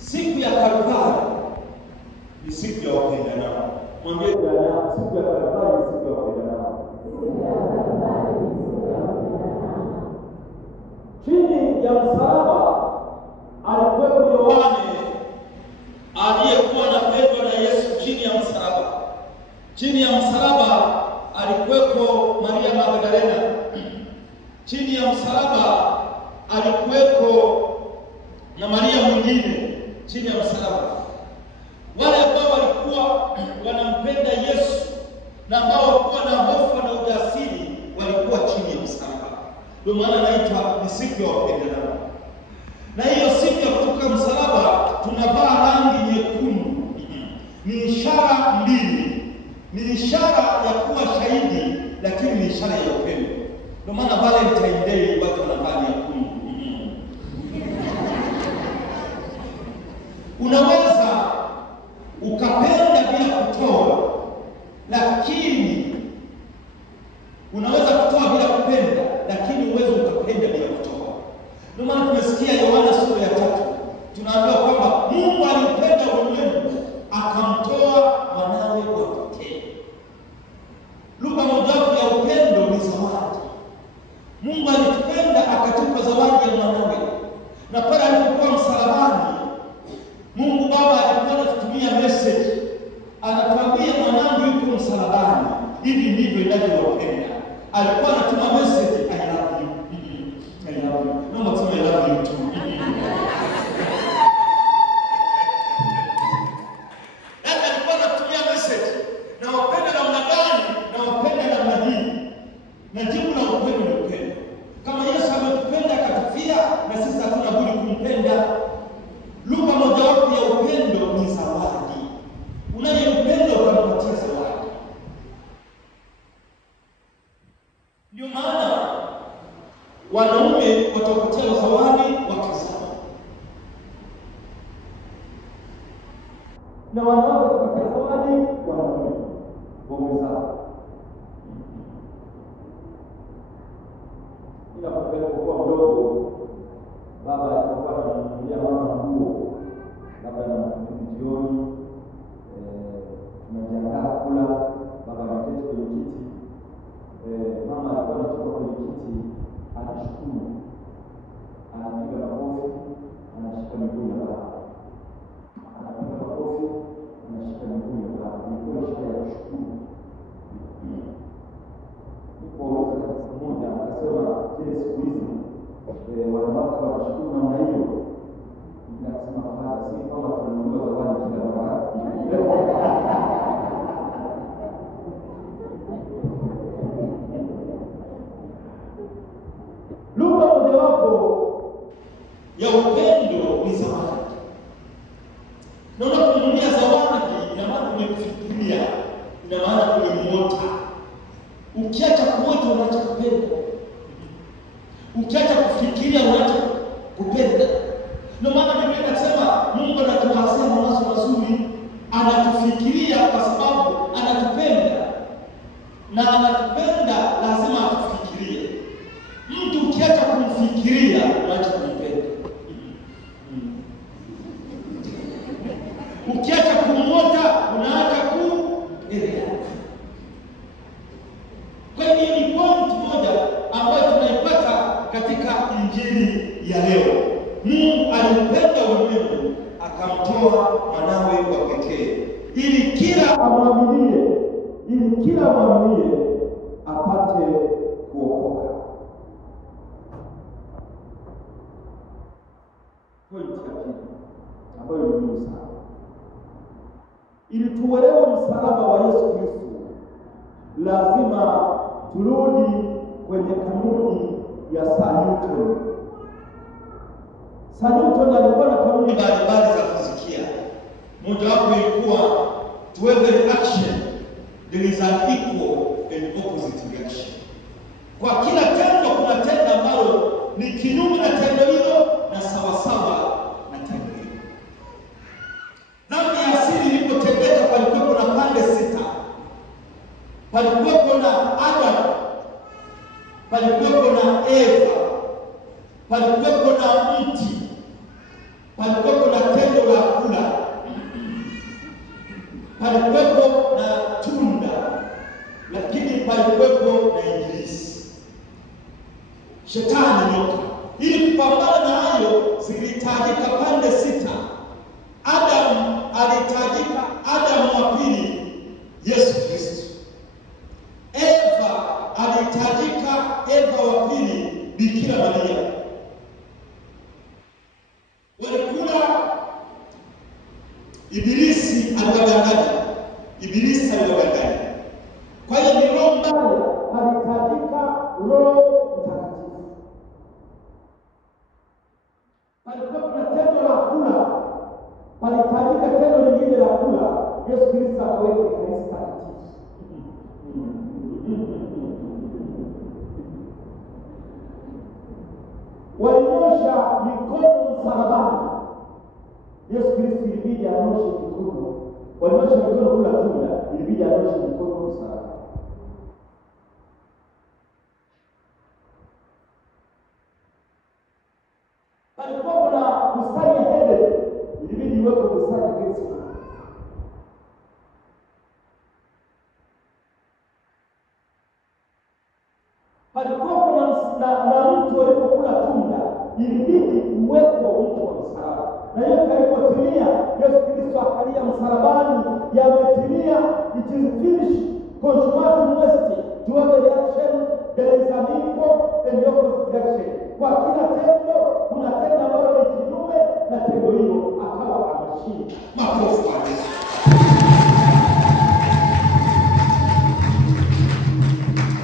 Siku ya Kalvari ni siku ya wapendanao. Mwambie Bwana, siku ya Kalvari ni siku ya wapendanao. Chini ya msalaba alikuwepo Yohane aliyekuwa anapendwa na Yesu. Chini ya msalaba, chini ya msalaba alikuwepo Maria Magdalena. Chini ya msalaba alikuwepo na Maria mwingine. Chini ya msalaba, wale ambao walikuwa wanampenda Yesu na ambao walikuwa na hofu na ujasiri walikuwa chini ya msalaba. Ndio maana naitwa ni siku ya wapendanao. Na hiyo siku ya kutoka msalaba tunavaa rangi nyekundu. Ni ishara mbili. Ni ishara ya kuwa shahidi, lakini ni ishara ya upendo. Ndio maana Valentine Day watu wanavaa nyekundu. Unaweza ukapenda bila kutoa, lakini unaweza kutoa bila kupenda, lakini uwezo ukapenda bila kutoa. Ndio maana tumesikia Yohana sura ya 3 tunaambiwa kwamba Mungu alipenda ulimwengu akamtoa mwanawe wa pekee. Lugha mojawapo ya upendo ni zawadi. Mungu alitupenda akatupa zawadi ya mwanawe. Na pale alipokuwa msalabani, Mungu Baba alikuwa anatutumia message. Anatuambia mwanangu yuko msalabani. Hivi ndivyo ninavyowapenda. Alikuwa anatuma message, I love you. I love you. Naomba tuseme I love you too. Nani alikuwa anatumia message? Na wapenda namna gani? Na wapenda namna hii. Na jibu la upendo ni upendo. Kama Yesu ametupenda akatufia, na sisi hatuna budi kumpenda. Lugha mojawapo ya upendo ni zawadi. Unayempenda utampatia zawadi. Ndio maana wanaume watapatia zawadi wake zao, na wanawake watapatia zawadi wanaume waume zao. Ila kwa mdogo, baba alikuwa anamnunulia mama nguo, labda na jioni tunajiandaa kula, baba anaketi kwenye kiti, mama alikuwa anatoka kwenye kiti, anashukuru, anapiga makofi, anashika miguu ya baba, anapiga makofi, anashika miguu ya baba. Ilikuwa ishara ya kushukuru. Nilipouliza katika mmoja akasema, je, siku hizi wanawake wanashukuru namna hiyo? Nikasema hapana, si kama tunanunua zawadi kila mara. Lugha mojawapo ya upendo ni zawadi. Na unaponunulia zawadi, ina maana umekufikiria, ina maana umemuota. Ukiacha kuota unaacha kupenda. Ukiacha kufikiria unaacha kupenda. Ndio maana Biblia inasema Mungu anatuwazia mawazo mazuri, anatufikiria kwa sababu anatupenda. Na anatupenda lazima atufikirie. Mtu ukiacha kumfikiria unaacha kumpenda. Ukiacha kumuota unaacha kuelewa. Kwa hiyo ni point moja ambayo tunaipata katika Injili ya leo. Mungu alipenda ulimwengu akamtoa mwanawe wa pekee ili kila amwaminie apate kuokoka. Point ya pili ambayo ni muhimu sana. Ili tuelewe msalaba wa Yesu Kristo, lazima turudi kwenye kanuni ya Sir Newton. Sir Newton alikuwa na kanuni mbalimbali za fizikia. Moja wapo ilikuwa to every action there is an equal and opposite reaction. Kwa kila tendo kuna tendo ambalo ni kinyume na tendo hilo na sawasawa na tendo hilo. Dhambi ya asili ilipotendeka palikuwa na pande sita. Palikuwa na Adam, palikuwa na Eva, palikuwa na mti, palikuwa na tendo la Ibilisi aliwadanganya. Ibilisi aliwadanganya. Kwa hiyo ni roho mbaya, alihitajika Roho Mtakatifu. Palikuwa kuna tendo la kula, palihitajika tendo lingine la kula. Yesu Kristo akaweka Ekaristi Takatifu. Walinyosha mikono msalabani. Yesu Kristo ilibidi anyoshe mikono. Walinyosha mikono kula tunda, ilibidi anyoshe mikono msalabani. Palikuwa kuna bustani ya Edeni, ilibidi iwepo bustani ya Getsemani. Palikuwa kuna na mtu alipokula tunda, ilibidi uwepo mtu wa msalaba. Na hiyo kalipotimia, Yesu Kristo akalia msalabani, yametimia, it is finished, consummation est. To have the action, there is an equal and opposite action. Kwa kila tendo, kuna tendo ambalo ni kinyume na tendo hilo, akawa ameshinda. Makofi kwa Yesu.